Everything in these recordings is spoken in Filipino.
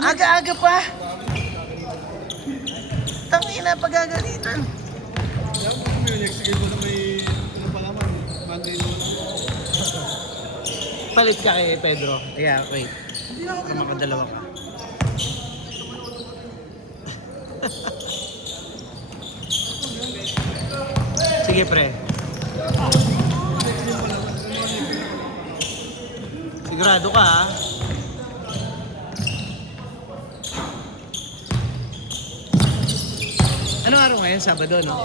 Aga-aga pa. Tangina, pagagalitan. Kaya mo kami yung next game mo na may ano pa naman, Monday naman. Palit ka kay Pedro. Yeah, wait. Hindi na ako Kung makadalawa ka. Sige, pre. Sigurado ka, ha? Anong araw ngayon? Sabado, no?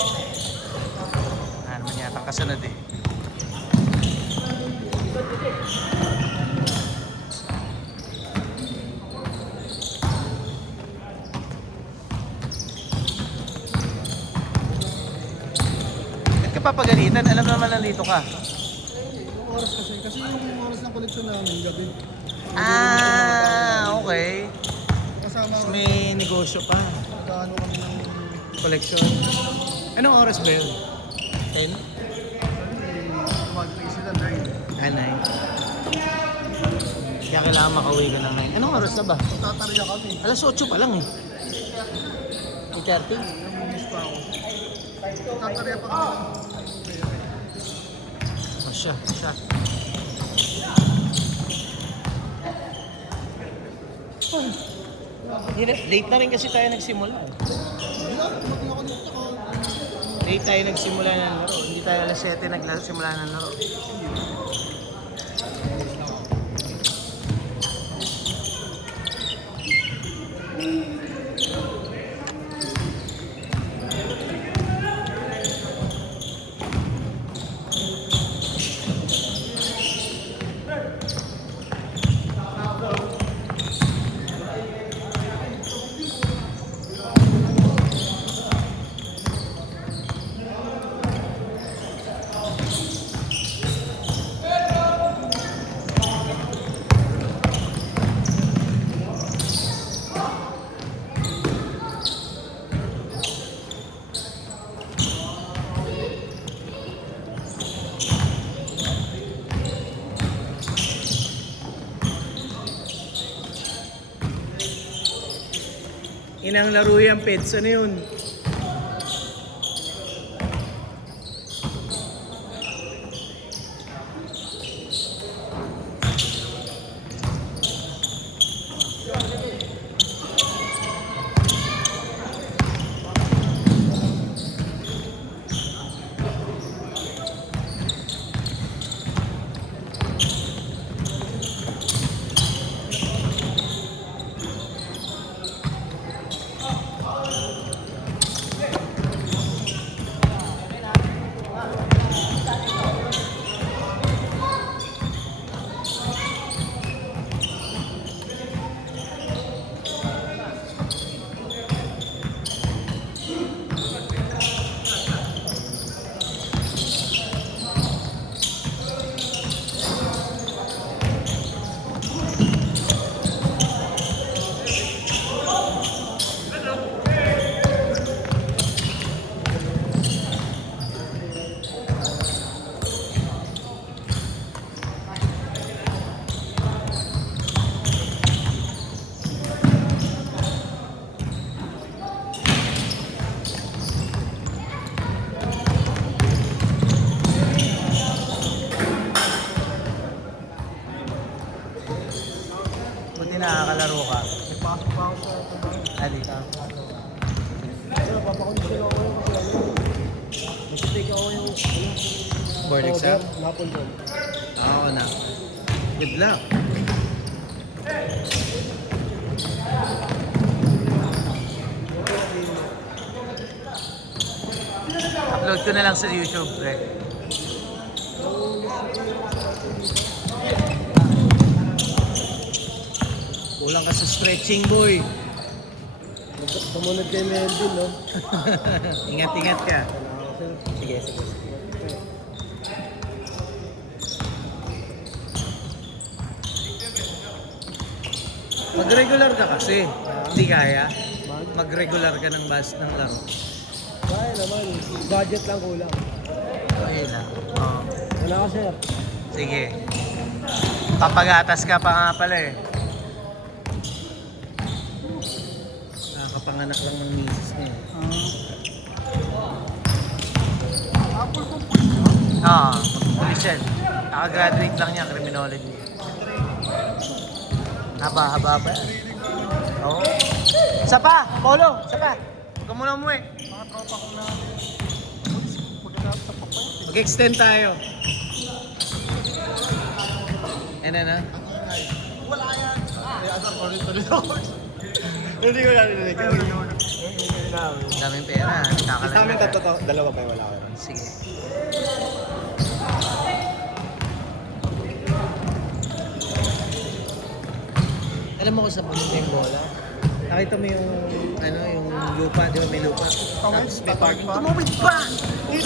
Ano naman yata kasunod eh. Ba't ka papagalitan? Alam naman nandito ka. Yung oras kasi yung oras ng koleksyon namin, gabi. Ah, okay. Kasama ko, May negosyo pa. nagkaano kami ng Collection. Anong oras ba yun? 10? mag-play sila, 9. Anay. Kaya kailangan makauwi ka ng 9. Anong oras na ba? Tatarya kami. Alas 8 pa lang eh. 8:30? Namimiss pa ako. Tatarya pa kami. Oh, siya. Late na rin kasi tayo nagsimula eh. Late tayo nagsimula ng laro. Hindi tayo alas 7 nagsimula ng laro. Inang laro yan, pets. Ano yun? Buti nakakalaro ka. Pasok pa ako sa trabaho. Ali. Pero papakondisyon ako yung kasi ano. Nag-take ako yung Board exam? Napol doon. Ako na. Good luck. Upload ko na lang sa YouTube, pre. Kulang ka sa stretching, boy. Tumunod kay Melvin, no? Ingat-ingat ka. Sige. Mag-regular ka kasi. Hindi kaya. Mag-regular ka ng ng laro. Kaya naman, budget lang kulang. Okay lang. Oo. Wala ka, sir. Sige. Papagatas ka pa nga pala eh. Kakapanganak lang ng misis niya. Apple po po. Police yan. Nakagraduate lang niya, criminology. Haba yan. Oo. Isa pa! Polo! Isa pa! Huwag ka muna umuwi. Mga tropa ko na. Pagkatapos sa papay. Mag-extend tayo. Ano na? Wala yan. Ay, ano, tuloy ako. Hindi ko narinig. Daming pera. Kakalag Sa amin na. dalawa pa wala ko. Sige. Alam mo kung saan pumunta yung bola? Nakita mo yung, yung lupa, di ba may lupa? Tapos may parking. Tumawid pa!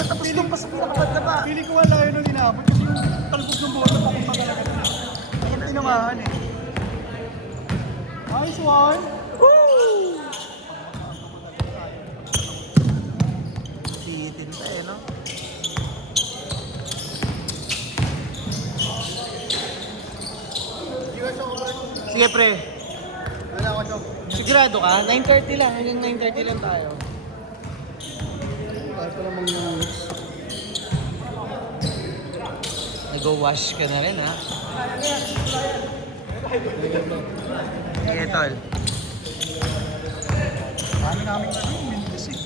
Tapos doon pa sa pinakabad na ba? Pili ko wala yun nung inabot kasi yung talbog ng bola papunta talaga na. Ayun tinamaan eh. Nice one! Woo! Sitin pa no? Sige pre. Wala ako job. Sigurado ka? 9:30 lang. Hanggang 9:30 lang tayo. Tayo pa naman yung Nag-wash ka na rin ha? Sige tol. Dami namin na rin, minibis eh.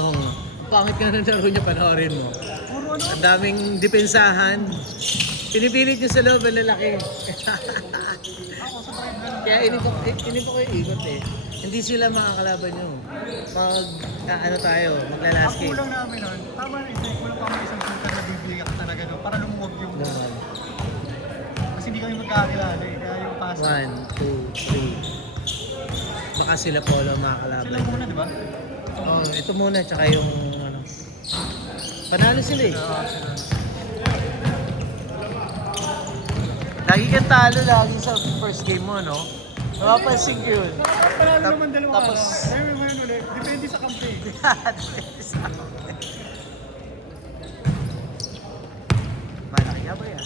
Oo nga. Pangit nga ng laro niya, panoorin mo. Puro ano? Ang daming depensahan. Pinipilit niyo sa loob ang lalaki. Ako sa drive na lang. Kaya ini ko kayo ikot eh. Hindi sila makakalaban nyo. Pag tayo, Ang maglalasking. kulang namin nun, tama na isa, kulang pa kami isang shooter na bibigyan ka talaga doon para lumuwag yung... Kasi hindi kami magkakilala eh, kaya yung pass. 1, 2, 3. Baka sila polo makakalaban. Sila muna, di ba? Oo, ito muna, tsaka yung ano. Panalo sila eh. Lagi kang talo lagi sa first game mo, no? Napapansin ko yun. Panalo naman dalawa tapos- araw. Kaya may mga ulit, depende sa kampi. Malaki nga ba yan?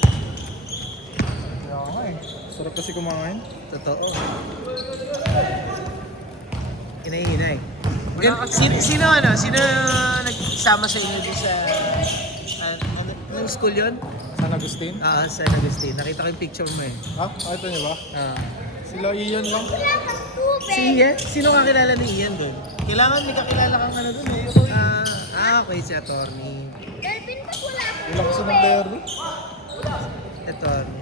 Kaya nga eh. Sarap kasi kumain. Totoo. Inahinay. Sino nagsama sa inyo doon sa... Anong school yun? San Agustin? San Agustin. Nakita ko yung picture mo eh. Ha? Ito niyo ba? Sila Ian lang. Si Ian? Sino kakilala ni Ian doon? Kailangan may kakilala kang ano doon eh. Okay, si attorney. Wala kasi ng derby. Attorney.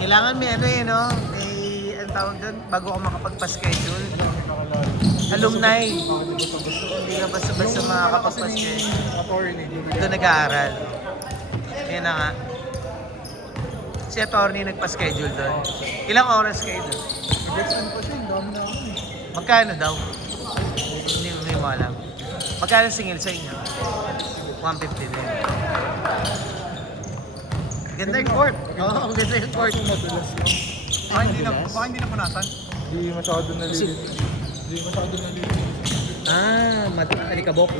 Kailangan may no? May, ang tawag doon, bago ako makapagpa-schedule. Alumni. Hindi ka basta-basta makakapagpa-schedule. Attorney. Doon nag-aaral. Yan na nga. Si attorney nagpa-schedule doon. Ilang oras kayo doon? Nag-extend pa siya, ang dami na ako eh. Magkano daw? Hindi mo alam. Magkano singil sa inyo? 150 din. Ganda yung court. Oo, ang ganda yung court. Madulas lang. Baka hindi na punasan? Hindi masyado nalilit. Hindi masyado nalilit. Alikabok.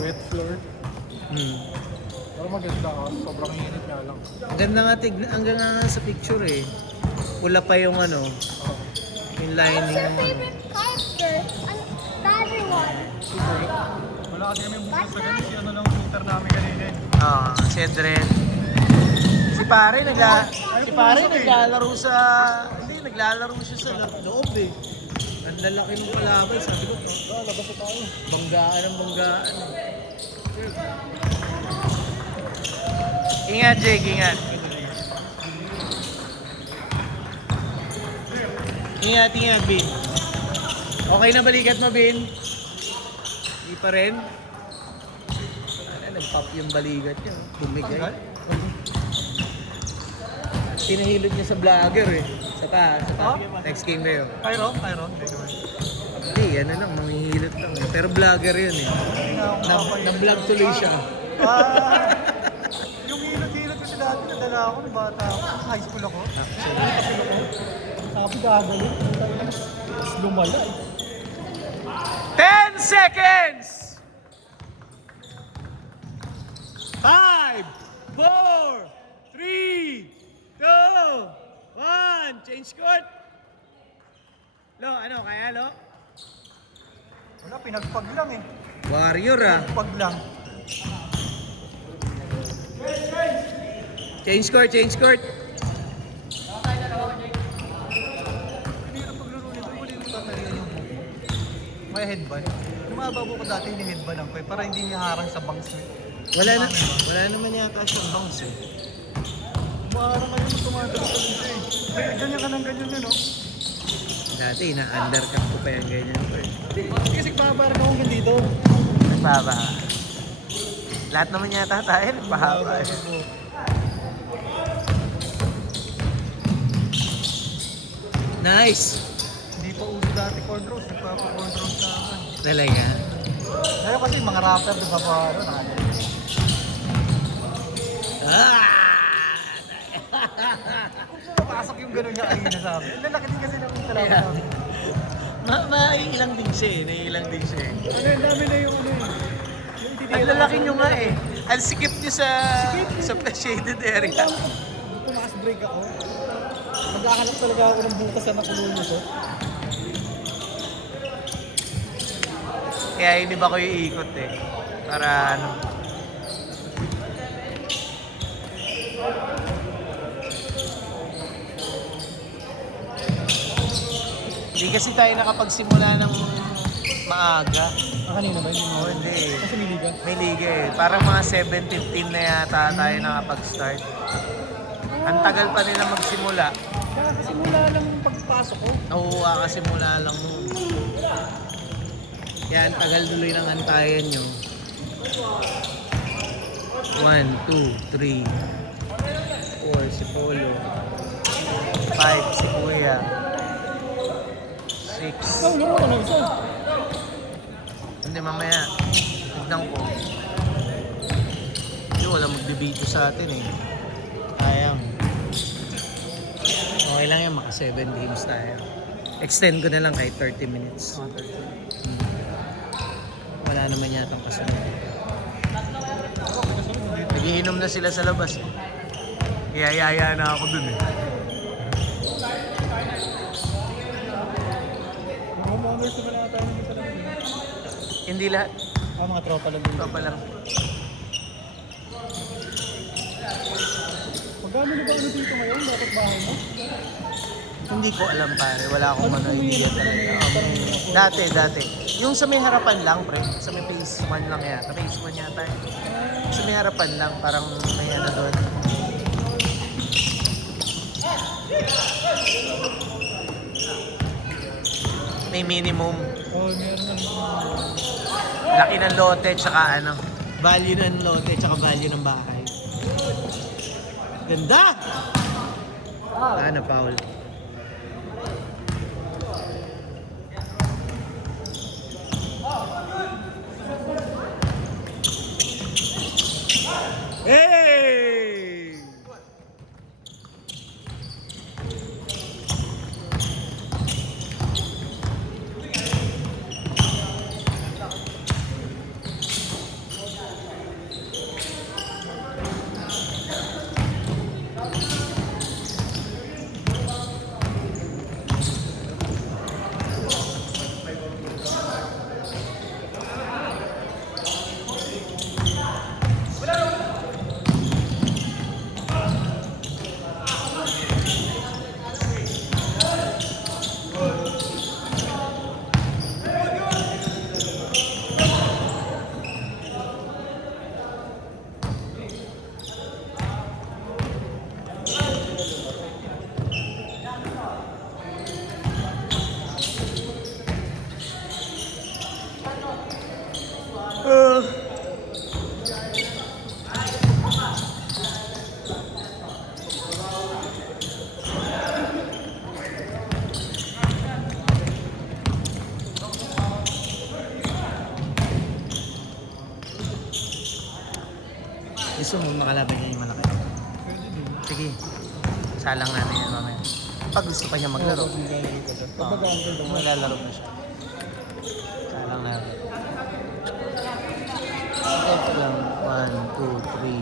Wet floor. Hmm. Pero maganda ka, sobrang init nga lang. Ang ganda nga hanggang nga sa picture eh. Pula pa yung ano, yung lining ng ano. Wala kasi kami bukas sa ganun, si ano lang shooter namin kanina eh. Si Edren. Si pare naglalaro sa naglalaro siya sa loob eh. Ang lalaki ng kalaban, sabi ko, Labas na tayo. banggaan. Ingat Jake, ingat. Ingat, Bin. Okay na balikat mo, Bin? Hindi pa rin? Nag-pop yung balikat niya. Bumigay. Tanggal? Pinahilot niya sa vlogger eh. Sa Oh? Next game kayo. Pyro? Hindi naman. Hindi, ano lang, mamihilot lang eh. Pero vlogger yun eh. Hindi na ako makapay. Na-vlog tuloy siya. Yung hilot kasi dati nadala ako nung bata ako. High school ako. Sabi gagaling. Tapos lumala eh. 10 seconds! 5, 4, 3, 2, 1. Change court. Lo, ano, kaya lo? Wala, pinagpag lang eh. Warrior ah. Pag lang. Change court, change court. Hindi na paglaro nito, huli mo tatalian yung buko. May headband. Lumabago ko dati yung headband lang ko para hindi niya harang sa bangs mo. Wala naman yata siyang bounce eh. Umaharang ka naman tumatalo-talo siya eh. Ganyan ka ng ganyan yan, no? Dati, na-undercut ko pa yung ganyan ko eh. Kasi babaran ako hanggang dito. Nagpaba. Lahat naman yata tayo, nagpahaba eh. Nice! Hindi pa uso dati corn roast. Nagpapa-corn roast na ako. Talaga? Ngayon kasi mga rapper, di ba pa ano, nakagaling. Ah! Pasok yung gano'n niya kanina sa amin. Lalaki din kasi ng talaga Yeah. namin. Naiilang din siya eh, naiilang din siya eh. Ano yun, dami na yung ano eh. Ang lalaki nyo nga eh. Ang sikip nyo sa shaded area. Tumakas break ako. Magkakalap talaga ako ng bukas na nakulong nito. Kaya hindi ba ko iikot eh. Para ano. Hindi kasi tayo nakapagsimula ng maaga. Kanina ba yun? Oo, hindi. Kasi may liga. May liga eh. Parang mga 7:15 na yata tayo nakapag-start. Ang tagal pa nila magsimula. Kaya kasi mula lang yung pagpasok ko. Oo, kasimula lang nun. Kaya ang tagal tuloy ng antayan nyo. 1, 2, 3, 4 si Polo. 5 si Kuya. 6. Oh, laro ko na isa. Hindi, mamaya. Tignan ko. Hindi, wala magdebito sa atin eh. Sayang. Okay lang yan, maka 7 games tayo. Extend ko na lang kahit 30 minutes. Wala naman yata ang kasunod. Nagiinom na sila sa labas. Kaya yaya na ako dun eh. Mga moments na pala tayo nandito sa labas. Hindi lahat. Mga tropa lang din. Ito pa lang. Magkano na ba ano dito ngayon? Dapat bahay mo? Hindi ko alam pare. Wala akong ano idea talaga. Dati. Yung sa may harapan lang, pre. Sa may phase 1 lang yata. Phase 1 yata. Sa may harapan lang. Parang may ano doon. May minimum. Oo, meron na. Laki ng lote tsaka ano. Value ng lote tsaka value ng bahay. Ganda! Ano, Paul? Hey! Gusto mo makalaban niya yung malaki? Pwede din. Sige. Salang natin yan mamaya. Pag gusto pa niya maglaro. Pag mag-uncle daw. Maglalaro na siya. Salang natin. Ito lang. 1, 2, 3,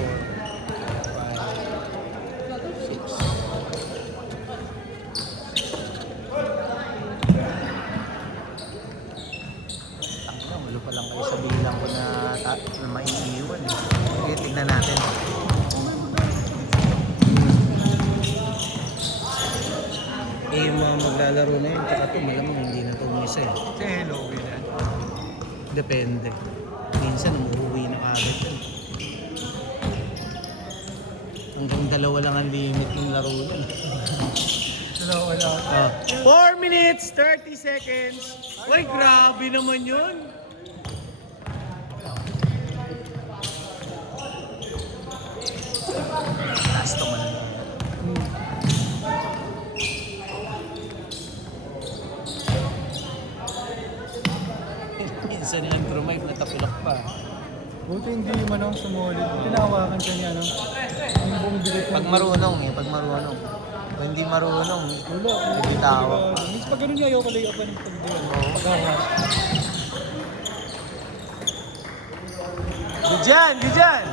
4, 5, 6. maglalaro na yun. Tsaka ito, malamang hindi na ito umisa eh. Kasi hello, yan. Depende. Minsan, umuwi na agad yun. Hanggang 2 lang ang limit ng laro nun. Wala. 4 minutes, 30 seconds. Uy, grabe naman yun. Last naman. Minsan yung Andromite natapilok pa. Buti hindi yung sumulit. Tinawakan ka niya, Yung bumibigay Pag marunong pag marunong. Kung hindi marunong, Wala. hindi tawag pa. Miss, pag ganun niya, ayoko lay-up pa ng pag-harap. Good dyan, good dyan!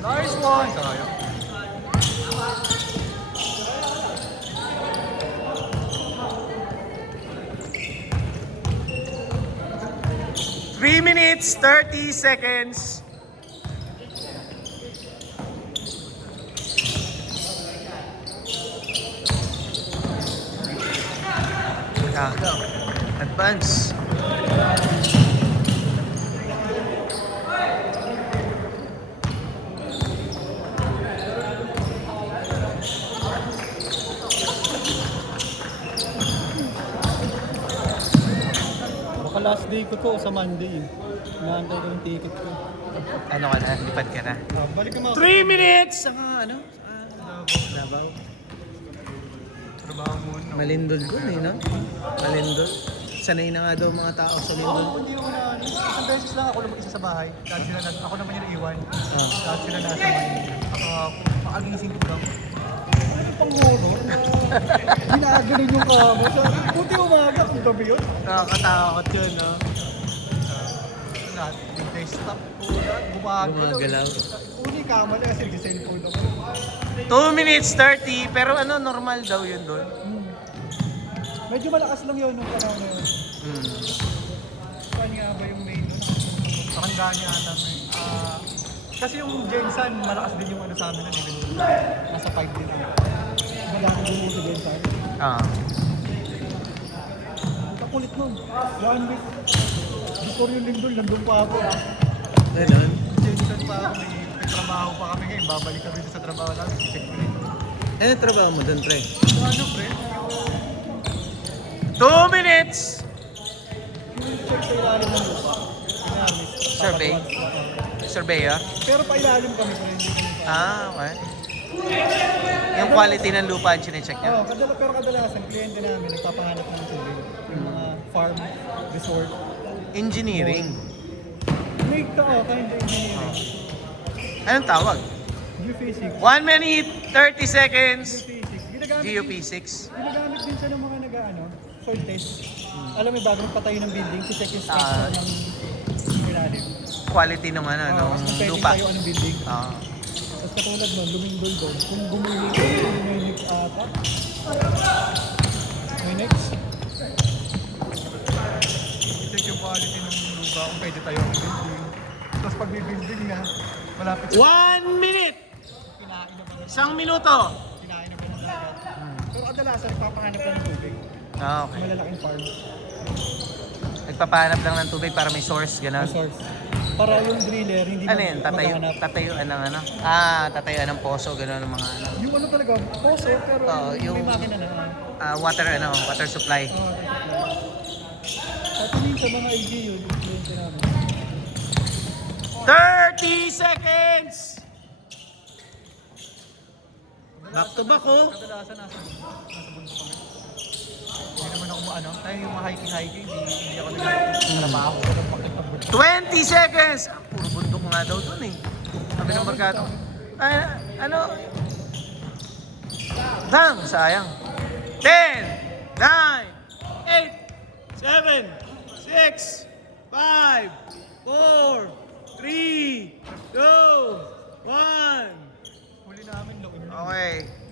Nice one! Sayang. Three minutes, 30 seconds. Advance. Baka last day ko to sa Monday. Inaantay ko yung ticket ko. Ano ka na? Lipad ka na? Balik ka mga 3 minutes! Saka ano? Davao. trabaho muna. Malindol dun no? Malindol. Sanay na nga daw mga tao sa Lindol. Hindi ko na, isang beses lang ako lumag-isa sa bahay. Dahil sila, ako naman yung iwan. Ah. Dahil sila nasa Manila. Pakagising ko lang. Ano pang mono? Ginaganon yung kamo. Buti umaga kung gabi yun. Nakakatakot yun, no? Lahat, yung desktop ko, lahat, gumagalaw. Gumagalaw. Uni kamali kasi nag-cellphone ako. 2 minutes 30, pero ano, normal daw yun doon. Medyo malakas lang yun nung panahon na yun. Saan nga ba yung main nun? Pakanda niya ata may. Kasi yung Jensan, malakas din yung ano sa amin na nilin. Nasa 5 din ako. Madami din yung sa Jensan. Kakulit nun. Yan week. Before yung lindol, nandun pa ako. Ganun. Jensan pa ako. May trabaho pa kami ngayon. Babalik kami sa trabaho namin. I-check ko rin. Ano trabaho mo doon, pre? Ano, pre? 2 minutes! Yung check sa ilalim ng lupa. Inamis. Survey? Surveyor? Pero pa ilalim kami, pre. Hindi kami pa. Okay. Yung quality ng lupa ang chinecheck niya? Pero kadalasan, kliyente namin nagpapahanap ng tubig. Yung mga farm, resort. Engineering. May kind of engineering. Anong tawag? Geophysics. 1 minute, 30 seconds. Geophysics. GeoP6. Ginagamit din siya ng mga soil test. Alam mo, bago magpatayo ng building, check yung structure ng ilalim. Quality ng ano, Mas nung pwede lupa. tayo ng building. Ah. Tapos katulad nun, lumindol doon. Kung gumiling ata. May next. I-check yung quality ng lupa kung pwede tayo ng building. Tapos pag may building na, malapit sa 1 minute! kinain na ba ng Isang minuto! kinain na ba ng dagat. Pero kadalasan, nagpapahanap lang ng tubig. Ah, okay. Malalaking farm. Nagpapahanap lang ng tubig para may source, gano'n. Source. Para yung driller, hindi Ano yun? maghahanap. Tatayuan ng ano? Tatayuan ng poso, gano'n ng mga ano. Yung ano talaga, poso, pero Oo, yung, yung- may makina na. Water supply. At minsan mga IG yun, yung namin. 30 seconds! Back to back, oh. Kadalasan nasa bundok kami. Hindi naman ako tayo yung mga hiking, hindi ako nag-trabaho ko ng pagkakabundok. 20 seconds! Puro bundok nga daw dun eh. Sabi ng barkado. Ano? Bang! Sayang. 10, 9, 8, 7, 6, 5, 4, 3, 2, 1. Huli namin, loon. Okay.